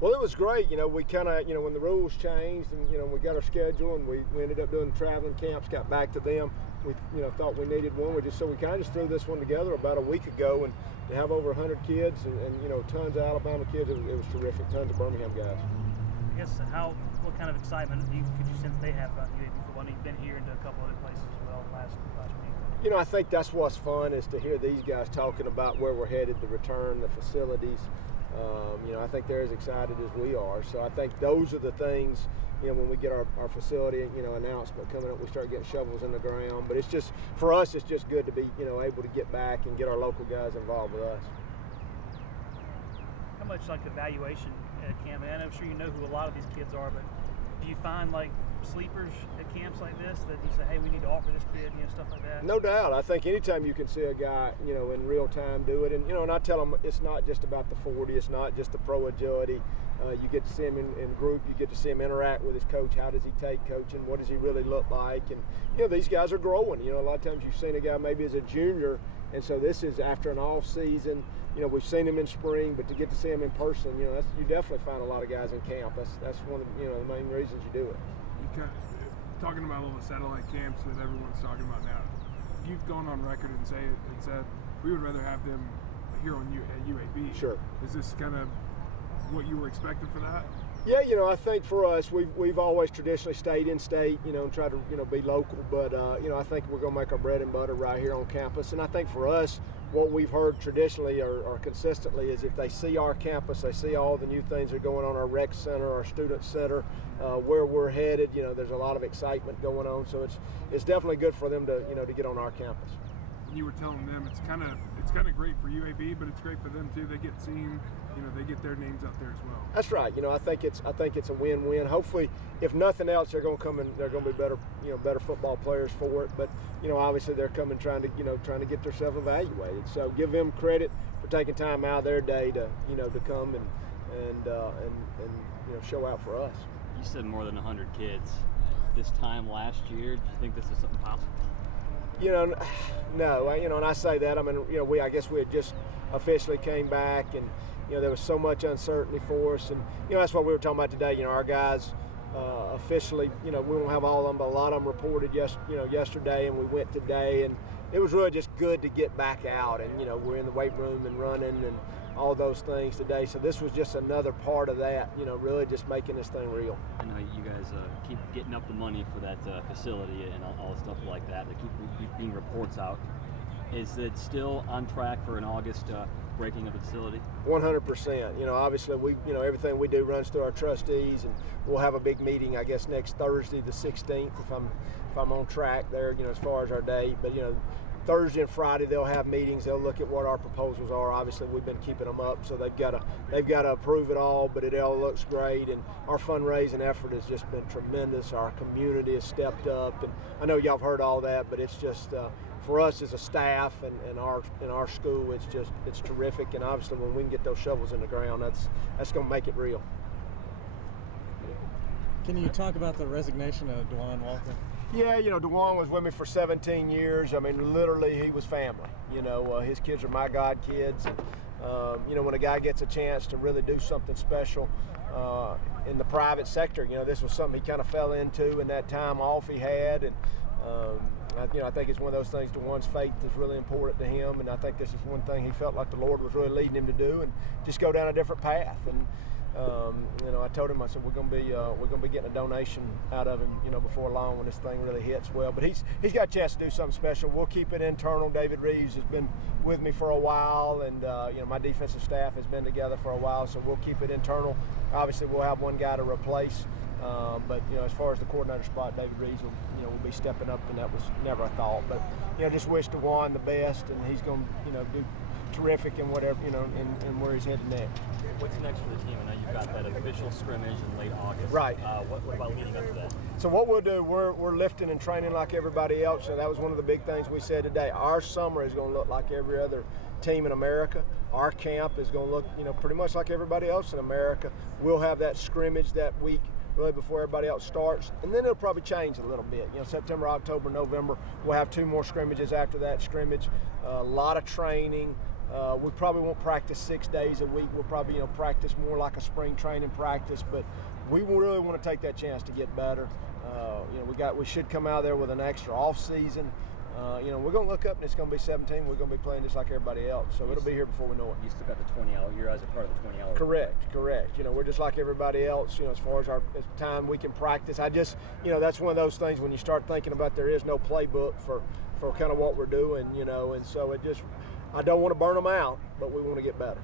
Well, it was great. We kind of, when the rules changed and, we got our schedule and we ended up doing traveling camps, got back to them. We, thought we needed one. We kind of just threw this one together about a week ago, and to have over 100 kids and tons of Alabama kids, it was terrific. Tons of Birmingham guys. I guess what kind of excitement could you sense they have about UAB football? You've been here into a couple other places as well last week. I think that's what's fun is to hear these guys talking about where we're headed, the return, the facilities. I think they're as excited as we are. So I think those are the things, when we get our facility, announcement coming up, we start getting shovels in the ground. But it's just, for us, it's just good to be, able to get back and get our local guys involved with us. How much evaluation at camp? And I'm sure you know who a lot of these kids are, but do you find sleepers at camps like this that you say, hey, we need to offer this kid, stuff like that? No doubt. I think anytime you can see a guy, in real time do it, and I tell them it's not just about the 40, it's not just the pro agility. You get to see him in group, you get to see him interact with his coach. How does he take coaching? What does he really look like? And these guys are growing. A lot of times you've seen a guy maybe as a junior, and so this is after an off season. We've seen him in spring, but to get to see him in person, you definitely find a lot of guys in camp. That's one of the main reasons you do it. Talking about all the satellite camps that everyone's talking about now, you've gone on record and said we would rather have them here at UAB. Sure. Is this kind of what you were expecting for that? Yeah, I think for us, we've always traditionally stayed in state, and tried to, be local. But, I think we're going to make our bread and butter right here on campus. And I think for us, what we've heard traditionally or consistently is if they see our campus, they see all the new things that are going on, our rec center, our student center, where we're headed, there's a lot of excitement going on. So it's definitely good for them to get on our campus. You were telling them it's kind of great for UAB, but it's great for them too. They get seen, they get their names out there as well. That's right. I think it's a win-win. Hopefully, if nothing else, they're going to come and they're going to be better football players for it. But obviously they're coming trying to get themselves evaluated. So give them credit for taking time out of their day to come and show out for us. You said more than 100 kids. This time last year, do you think this is something possible? No, and I say that. I mean, I guess we had just officially came back, and there was so much uncertainty for us, and that's what we were talking about today. Our guys officially, we won't have all of them, but a lot of them reported yesterday, and we went today, and it was really just good to get back out, and we're in the weight room and running and all those things today. So this was just another part of that, really just making this thing real. I know you guys keep getting up the money for that facility and all the stuff like that. They keep being reports out. Is it still on track for an August breaking of the facility? 100%. Obviously we, everything we do runs through our trustees, and we'll have a big meeting, I guess, next Thursday, the 16th, if I'm on track there, as far as our date. But Thursday and Friday they'll have meetings. They'll look at what our proposals are. Obviously, we've been keeping them up, so they've got to approve it all. But it all looks great, and our fundraising effort has just been tremendous. Our community has stepped up, and I know y'all have heard all that, but it's just for us as a staff and our school, it's terrific. And obviously, when we can get those shovels in the ground, that's going to make it real. Can you talk about the resignation of DeJuan Walker? Yeah, DeJuan was with me for 17 years. I mean, literally, he was family. His kids are my god kids. And, when a guy gets a chance to really do something special in the private sector, this was something he kind of fell into in that time off he had. And, I think it's one of those things, DeJuan's faith is really important to him. And I think this is one thing he felt like the Lord was really leading him to do, and just go down a different path. And, I told him, I said, we're going to be getting a donation out of him, before long when this thing really hits well. But he's got a chance to do something special. We'll keep it internal. David Reeves has been with me for a while, and my defensive staff has been together for a while, so we'll keep it internal. Obviously, we'll have one guy to replace. But as far as the coordinator spot, David Reeves will be stepping up, and that was never a thought. But just wish DeJuan the best, and he's going to do terrific in whatever and where he's headed next. What's next for the team? I know you've got that official scrimmage in late August. Right. What about leading up to that? So what we'll do, we're lifting and training like everybody else, and that was one of the big things we said today. Our summer is going to look like every other team in America. Our camp is going to look, pretty much like everybody else in America. We'll have that scrimmage that week really before everybody else starts, and then it'll probably change a little bit. September, October, November, we'll have 2 more scrimmages after that scrimmage. A lot of training, We probably won't practice 6 days a week. We'll probably, practice more like a spring training practice. But we really want to take that chance to get better. We should come out there with an extra off season. We're going to look up and it's going to be 17. We're going to be playing just like everybody else. So it'll be here before we know it. You still got the 20-hour. You guys are part of the 20-hour. Correct. We're just like everybody else, as far as our time we can practice. I just, that's one of those things when you start thinking about there is no playbook for kind of what we're doing, and so I don't want to burn them out, but we want to get better.